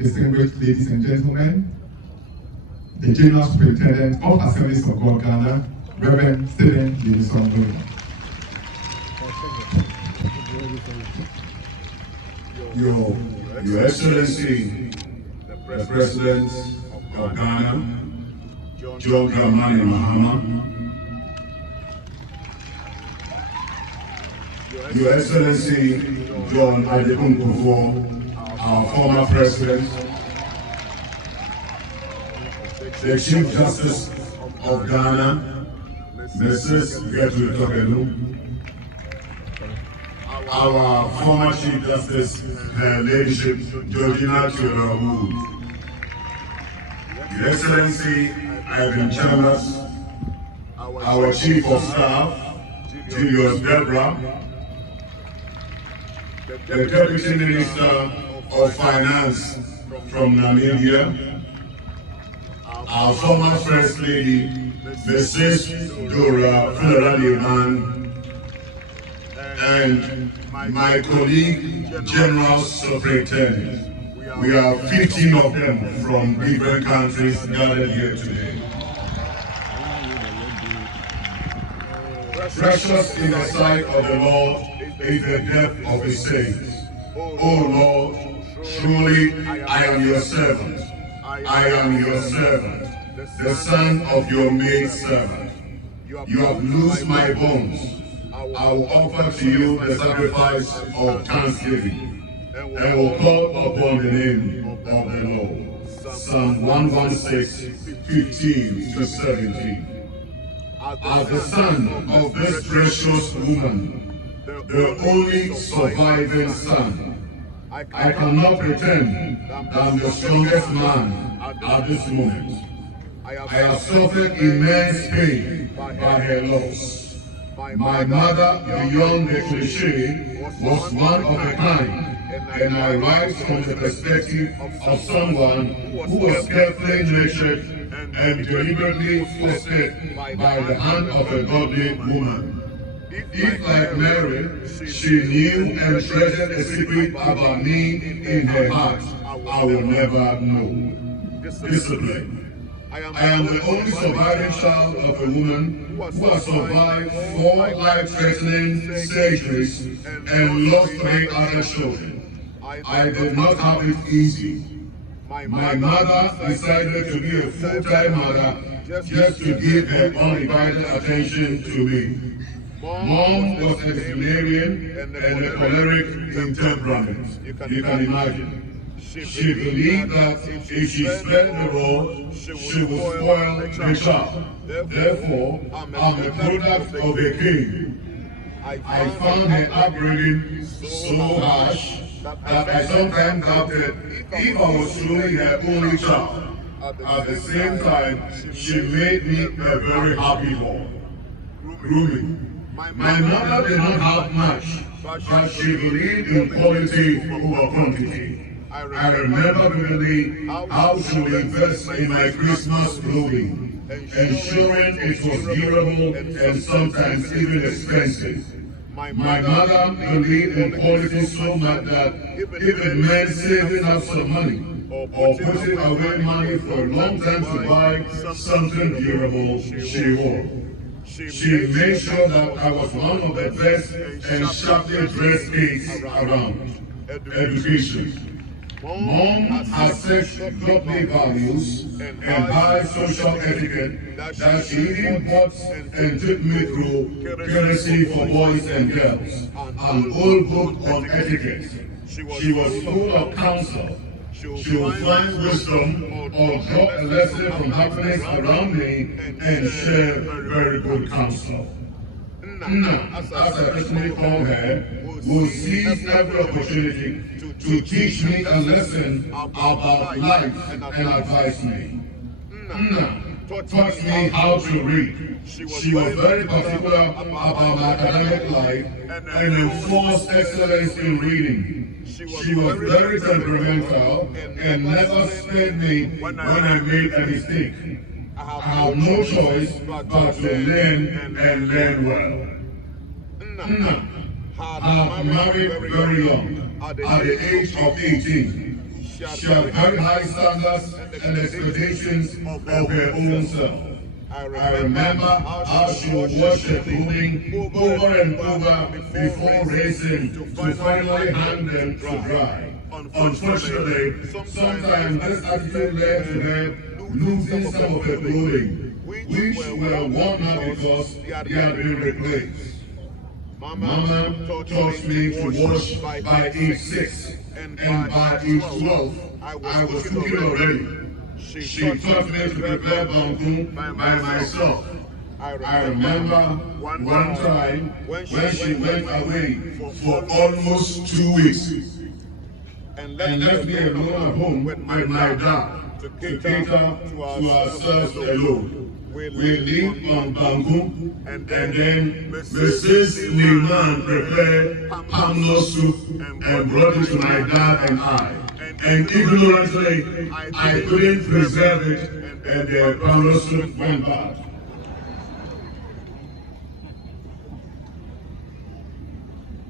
distinguished ladies and gentlemen, the General Superintendent of Assemblies of God Ghana, Reverend Stephen Wengam. Your Excellency, the President of Ghana, John Dramani Mahama, Your Excellency, John Kufuor, our former President, the Chief Justice of Ghana, Mrs. Gertrude Tokenu, our former Chief Justice, Her Ladyship, Georgina Theodore, Your Excellency, Ivan Chambers, our Chief of Staff, Julius Debra, the Deputy Minister of Finance from Namibia, our former First Lady, Mrs. Dora Federal-Leman, and my colleague, General Superintendent. We are 15 of them from different countries gathered here today. Precious in the sight of the Lord is the death of his saints. O Lord, truly I am your servant. I am your servant, the son of your maidservant. You have loosed my bones. I will offer to you the sacrifice of thanksgiving, and will call upon the name of the Lord. Psalm 116, 15 to 17. As the son of this precious woman, the only surviving son, I cannot pretend that I'm the strongest man at this moment. I have suffered immense pain by her loss. My mother, beyond the cliché, was one of a kind, and I write from the perspective of someone who was carefully nurtured and deliberately fostered by the hand of a godly woman. If, like Mary, she knew and treasured a secret about me in her heart, I will never know. Discipline. I am the only surviving child of a woman who has survived 4 life-threatening surgeries and lost 3 other children. I did not have it easy. My mother decided to be a full-time mother just to give her undivided attention to me. Mom was a disciplinarian and a choleric in temperament. You can imagine. She believed that if she spared the rod, she would spoil the child. Therefore, I'm a product of the king. I found her upbringing so harsh that I sometimes doubted if I was truly her only child. At the same time, she made me a very happy boy. Grooming. My mother did not have much, but she believed in quality over quantity. I remember vividly how she would invest in my Christmas clothing, ensuring it was durable and sometimes even expensive. My mother believed in quality so much that if it meant saving up some money or putting away money for a long time to buy something durable, she would. She made sure that I was one of the best and sharply dressed kids around. Education. Mom has such godly values and high social etiquette that she even bought and took me through courtesy for boys and girls, an old book on etiquette. She was full of counsel. She will find wisdom or draw a lesson from happenings around me and share very good counsel. Nna, as I personally call her, will seize every opportunity to teach me a lesson about life and advise me. Nna taught me how to read. She was very particular about my academic life and enforced excellence in reading. She was very temperamental and never spared me when I made a mistake. I had no choice but to learn and learn well. Nna had married very young, at the age of 18. She had very high standards and expectations of her own self. I remember how she would wash her clothing over and over before racing to finally hang them to dry. Unfortunately, sometimes this attitude led to her losing some of her clothing, which were worn out because they had been replaced. Mama taught me to wash by age 6, and by age 12, I was cooking already. She taught me to prepare Banku by myself. I remember one time when she went away for almost 2 weeks and left me alone at home with my dad to cater to ourselves alone. We lived on Banku, and then Mrs. Liman prepared palm soup and brought it to my dad and I. And ignorantly, I couldn't preserve it, and the palm soup went bad.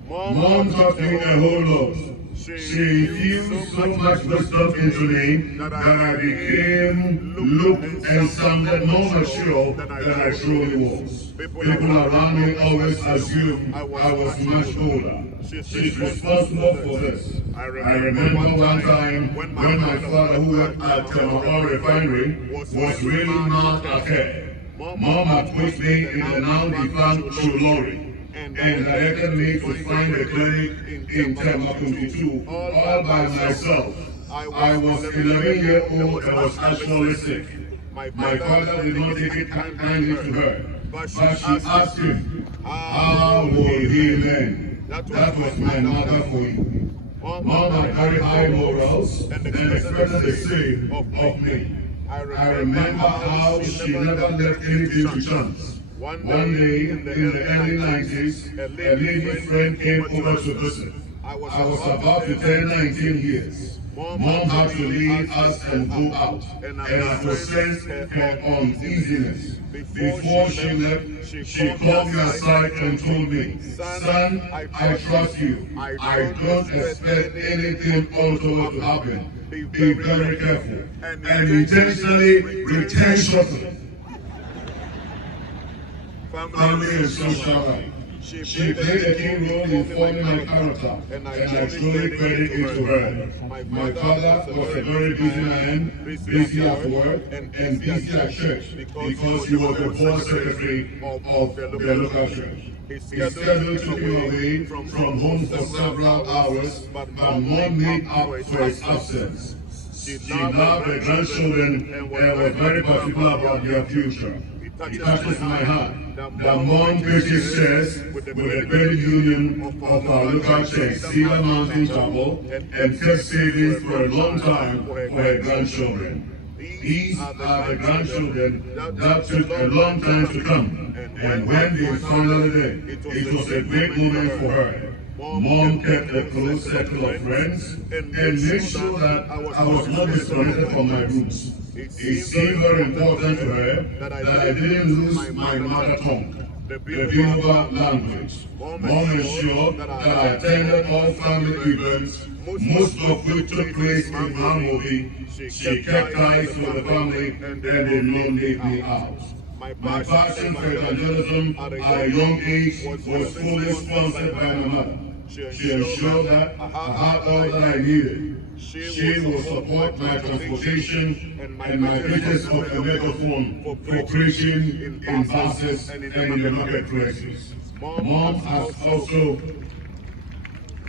Mom taught me a whole lot. She infused so much wisdom into me that I became, looked, and sounded more mature than I truly was. People around me always assumed I was much older. She's responsible for this. I remember one time when my father, who worked at the Mahama refinery, was really mad at her. Mom had put me in the now-defunct lorry and directed me to find a clinic in Temacum all by myself. I was 11 years old and was actually sick. My father did not take it kindly to her, but she asked him, how would he learn? That was my mother for you. Mom had very high morals and expected the same of me. I remember how she never left anything to chance. One day in the early 90s, a lady friend came over to visit. I was about to turn 19 years. Mom had to leave us and go out, and I could sense her uneasiness. Before she left, she called me aside and told me, son, I trust you. I don't expect anything untoward to happen. Be very careful and intentionally return shortly. Family and social life. She played a key role in forming my character, and I truly credit it to her. My father was a very busy man, busy at work and busy at church because he was the board secretary of the local church. His schedule took him away from home for several hours, but Mom made up for his absence. She loved her grandchildren and was very particular about their future. It touches my heart that Mom purchased shares with the credit union of our local church, Cedar Mountain Chapel, and kept savings for a long time for her grandchildren. These are the grandchildren that took a long time to come, and when they finally did, it was a great moment for her. Mom kept a close circle of friends and made sure that I was not disconnected from my roots. It seemed very important to her that I didn't lose my mother tongue, the Yoruba language. Mom ensured that I attended all family events, most of which took place in harmony. She kept ties with the family and they did not leave me out. My passion for evangelism at a young age was fully sponsored by my mother. She ensured that I had all that I needed. She will support my transportation and my business of a megaphone for preaching in buses and in the marketplaces. Mom has also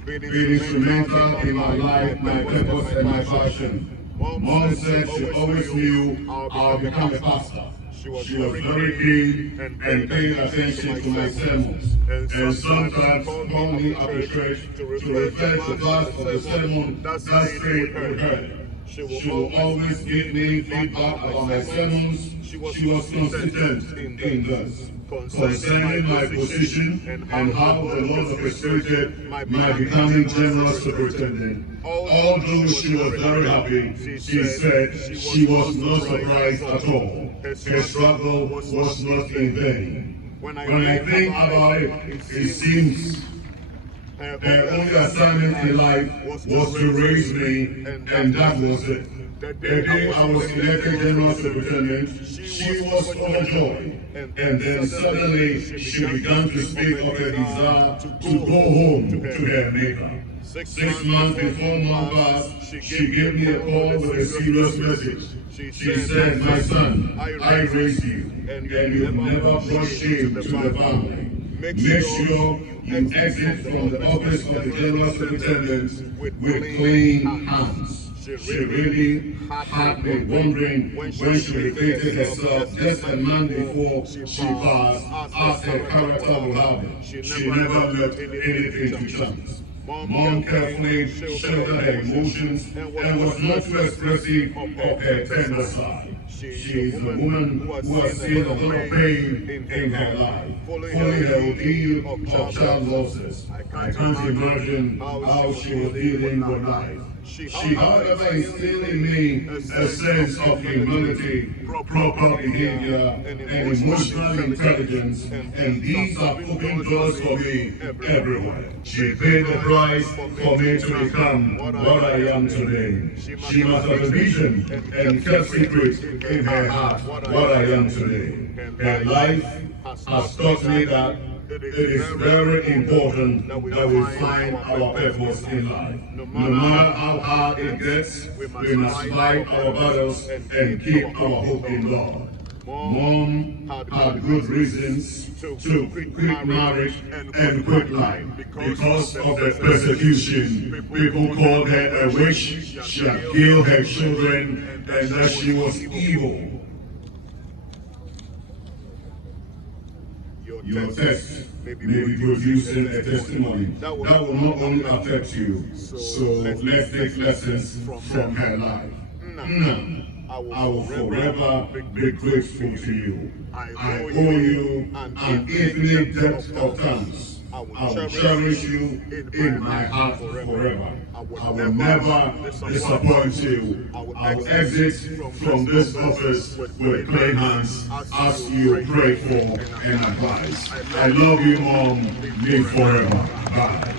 been instrumental in my life, my purpose, and my passion. Mom said she always knew I'll become a pastor. She was very keen and paying attention to my sermons, and sometimes called me up at church to refer to parts of the sermon that stayed with her. She will always give me feedback about my sermons. She was consistent in this. Concerning my position and how the Lord orchestrated my becoming general superintendent. Although she was very happy, she said she was not surprised at all. Her struggle was not in vain. When I think about it, it seems Her only assignment in life was to raise me, and that was it. The day I was elected General Superintendent, she was overjoyed. And then suddenly she began to speak of her desire to go home to her maker. 6 months before Mom passed, she gave me a call with a serious message. She said, "My son, I raised you, and you've never brought shame to the family. Make sure you exit from the office of the General Superintendent with clean hands." She really had me wondering when she repeated herself just a month before she passed, as her character would have it. She never left anything to chance. Mom carefully sheltered her emotions and was not too expressive of her tender side. She is a woman who has seen a lot of pain in her life, fully her ordeal of child losses. I can't imagine how she was dealing with life. She, however, instilled in me a sense of humanity, proper behavior, and emotional intelligence, and these have opened doors for me everywhere. She paid the price for me to become what I am today. She must have a vision and kept secret in her heart what I am today. Her life has taught me that it is very important that we find our purpose in life. No matter how hard it gets, we must fight our battles and keep our hope in God. Mom had good reasons to quit marriage and quit life because of the persecution. People called her a witch, she had killed her children, and that she was evil. Your test may be producing a testimony that will not only affect you. So let's take lessons from her life. Now, I will forever be grateful to you. I owe you an infinite depth of thanks. I will cherish you in my heart forever. I will never disappoint you. I will exit from this office with clean hands as you pray for and advise. I love you, Mom. Live forever. Bye.